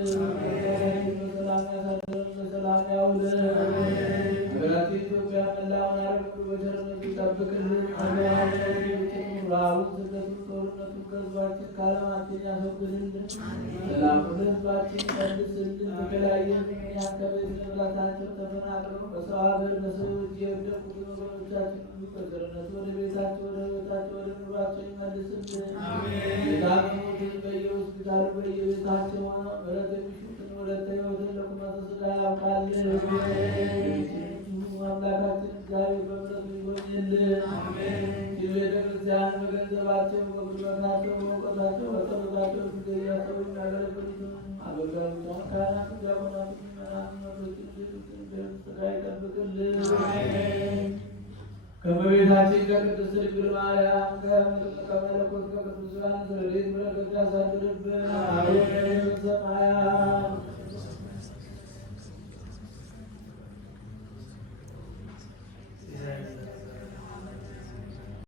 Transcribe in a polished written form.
በሰላም ያሳድረን፣ በሰላም ያውለን። ሀገራችን ኢትዮጵያ መላውን ዓለም ሁሉ በቸርነቱ ይጠብቅልን። ራቡን፣ ስደቱን፣ ጦርነቱን ከሕዝባችን ከዓለማችን ያስወግድልን። ሰላሙን ሕዝባችን ይመልስልን። በተለያየ ምክንያት ከቤት ንብረታቸው ተፈናቅለው በሰው ሀገር በሰው እጅ የወደቁትን ወገኖቻችን ሁሉ በቸርነቱ ወደ ቤታቸው፣ ወደ ሕይወታቸው፣ ወደ ኑሯቸው ይመልስልን። የታመሙትን በየሆስፒታሉ በየቤታቸው ሆነው ምሕረት የሚሹትን ወለተ ሕይወትን ለቁመተ ሥጋ ያብቃልን። አምላካችን እግዚአብሔር በምሕረቱ ይጎብኝልን። ቤተ ክርስቲያን በገንዘባቸው፣ በጉልበታቸው፣ በእውቀታቸው፣ በጸሎታቸው ጊዜያቸው የሚያገለግሉትን አገልጋዮቿን ካህናት፣ ዲያቆናት፣ ምዕመናን፣ መሪዎችን ሥጋ ይጠብቅልን። ከእመቤታችን ከቅድስት ድንግል ማርያም ከመጥምቀ መለኮት ከቅዱስ ዮሐንስ ረድኤት በረከት ያሳድርብን። አቡነ ዘበሰማያት